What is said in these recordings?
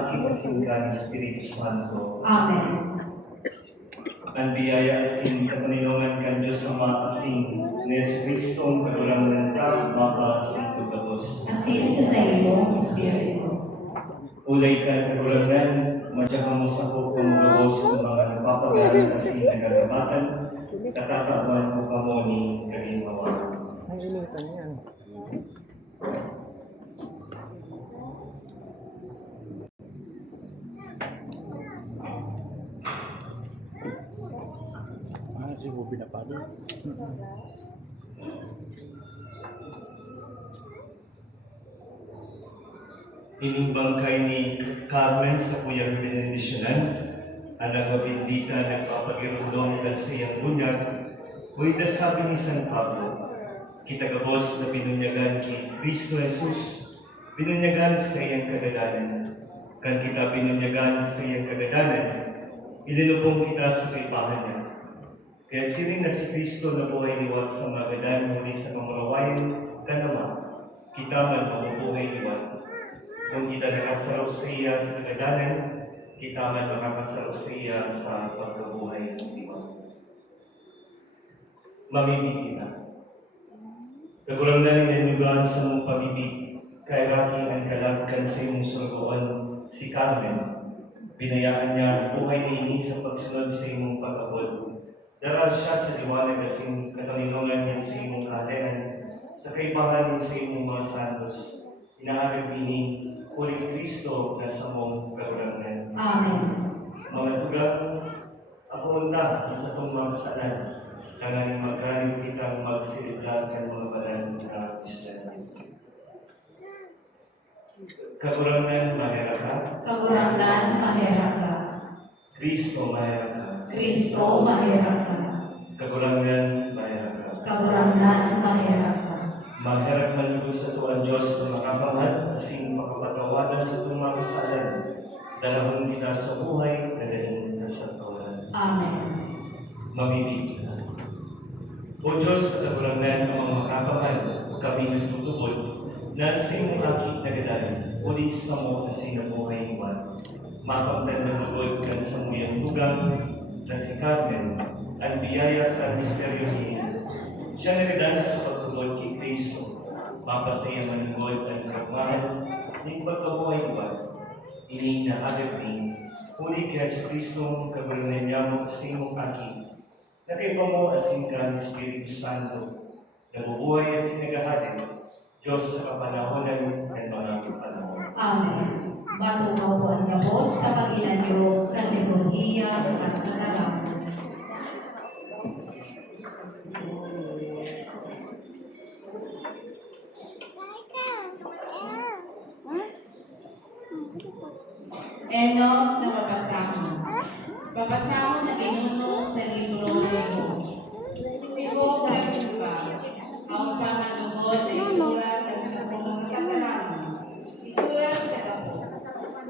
Aki Kasingkan Espiritu Santo. Amen. Ang biyaya asin kapanilongan kan Diyos Ama asin ni Jesucristo ang kagulangan ka, Bapa asin Tugabos. Asin sa iyong Espiritu. Ulay ka kagulangan, madya ka mo sa pagpamugabos ng mga napapagalan asin nagagabatan, katataban ko ka mo ni Kalingawa. Ay, initan yan. Si Bobby na palo. Inimbangkay ni Carmen sa kuyang benedisyonan, ang nagpapindita nagpapagirundong dan sa iyang bunyag, huwag sabi ni San Pablo, kitagabos na binunyagan kay Kristo Jesus, binunyagan sa iyang kagadanan. Kan kita binunyagan sa iyang kagadanan, ililubong kita sa kaibahan niya. Kaya siling na si Kristo na buhay liwat sa magadan muli sa kamarawayan kanawa, kita man mabubuhay liwat. Kung kita nakasaraw sa iya sa kagadanan, kita man makakasaraw sa iya sa pagkabuhay ng liwat. Mamibig kita. Kagulangan ng inugaan sa mong pamibig, kaya raking ang kalagkan sa iyong sulgoan si Carmen. Binayaan niya ang buhay ni ini sa pagsunod sa iyong pag-abot. Daral siya sa liwanag kasing katalingkungan niya sa iyong kahanan, sa kaibahan niya sa iyong mga santos. Inaarap ini, Kuling Kristo na sa mong kagulangan. Amen. Mga tugang, ako unta sa itong mga kasalan, kanang magkalim kitang magsiliplan ng mga balan na Kristiyan. Kagulangan, mahera ka. Kagulangan, mahera ka. Kristo, mahera ka. Kristo, mahera ka. Kagulangan, mahera ka. Kagulangan, mahera ka. Magharap man ko sa tuwan Diyos na makapangan, kasing makapatawanan sa itong mga kasalan. Dalawang kita sa buhay, nagaling na sa tawanan. Amen. Mamibig ka. O Diyos, katagulangan ng mga makapangan, kami nagtutubod, na sa iyong akit na gadalan, ulis na mo na sa iyong buhay iwan. Mapagtan na lugod ka sa muyang tugang, na si Carmen, ang biyaya at ang misteryo niya. Siya nagdala sa pagtubod kay Kristo, mapasaya manungod ang kapamahan, ng pagkabuhay iwan. Ini na agad din, huli kaya sa Kristo, kagulangan niya mo sa iyong akit. Nakaiba mo asin ka ng Espiritu Santo, nabubuhay asin nagahalin, Diyos sa kapanahonan at mga panahon. Amen. Matukaw po ang gabos sa Panginoon Diyos, kategorya at katalaman. Enoch na babasahon. Babasahon na inuno sa libro ni Si Bob Rasuka, ang pamanugod na isulat at sa mga katalaman. Isulat sa ako.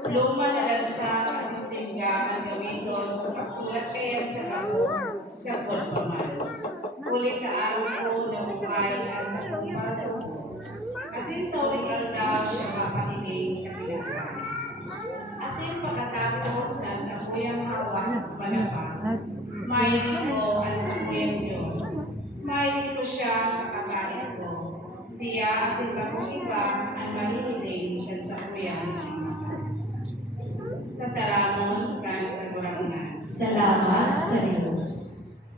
Luma na lansa kasintingga ang gamiton sa pagsulat kaya sa ako sa pagpaman. Ulit na araw ko na buhay at sa pagpaman. Asin sa uling aldaw siya mapahiling sa pinagsabi. Asin pagkatapos na sa kuyang hawak malapang, may ko ang sa kuyang Diyos. May ko siya sa kakain ko. Siya asin bagong iba ang mahihiling at sa kuyang Kataramon kan kagurangan. Salamat sa Diyos.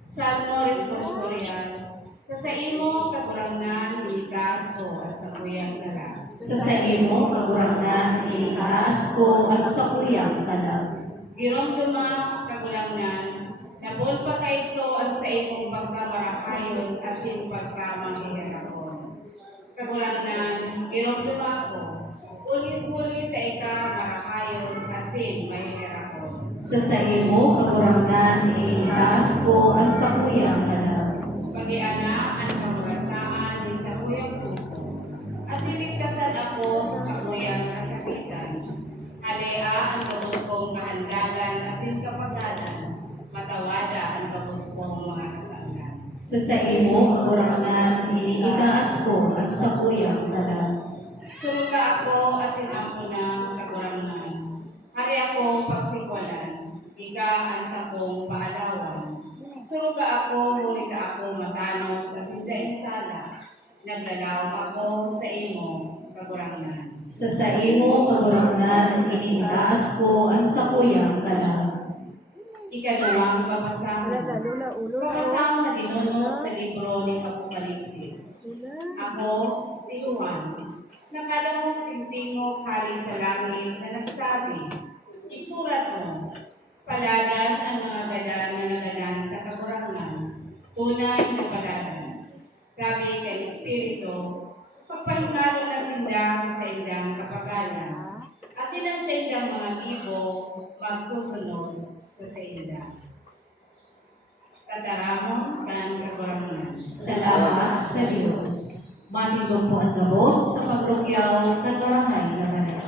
Salmo responsorial. Sa imo kagurangan, likas ko at sa kuyang dala. Sa imo kagurangan, itaas ko at sa kuyang kalag. Girong-duma kagulangan, nabol pa ito ang sa imong pagkamarakayon asin pagkamanghiharapon. Kagulangan, girong-duma ko, ulit-ulit na ika marakayon asin mahiharapon. Sa imo kagurangan, itaas ko at sa kuyang kalag. Pag-iana ang kamurasaan ni sa kuyang puso. Asiligtasan ako sa kuyang kasakitan. Alea ang kabus kong kahandalan asin kapagalan. Matawada ang kabus kong mga kasangan. Sa imo kagurangan, itaas ko at sa kuyang kalag. Suruga ako asin ako na kagurangan. sala. Naglalawak ako sa imo kagurangan. Sa imo kagurangnan, inihinaas ko ang sakuyang kanan. Ikaduhang papasahon. Papasahon na ginuno sa libro ng Apokalipsis. Ako, si Juan, nakadamong pintingog hari sa langit na nagsabi, isurat mo, paladan ang mga gadan na nagadan sa kagurangan, tunay na paladan. Sabi kay Espiritu, pagpahingalo na sinda sa saindang kapagalan, asin ang saindang mga gibo magsusunod sa sainda. Tataramon kan kagurangan. Salamat sa Diyos. Matindog po ang gabos sa pagrukyaw ng Barangay Labanatan.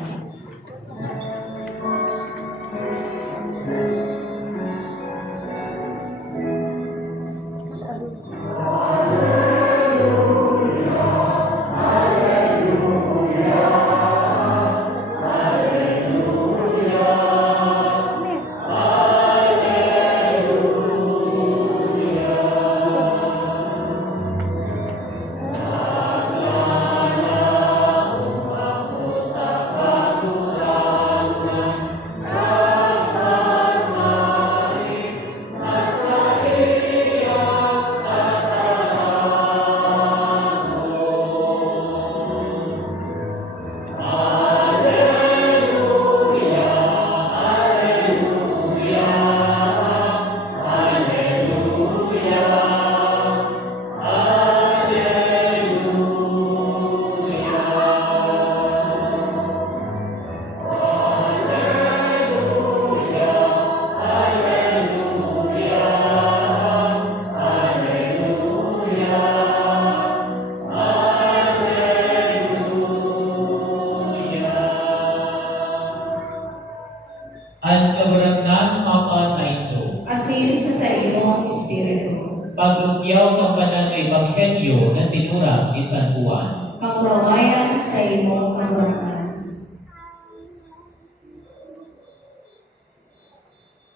At kagurangan Papa sa ito. Asin sa iyong Espiritu. Pagrukyaw ng banal na ebanghelyo na sinurat ni San Juan. Kamurawayan sa iyong kagurangan.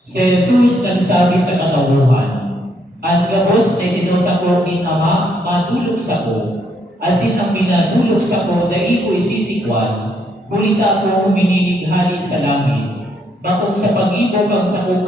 Si Jesus nagsabi sa katauhan, ang gabos na itinusako ni Ama matulog sa ko, asin ang binadulog sa ko dahil ko isisikwan, kulita ko huminilig hali sa langit. Bakong sa pag-ibog ang sakong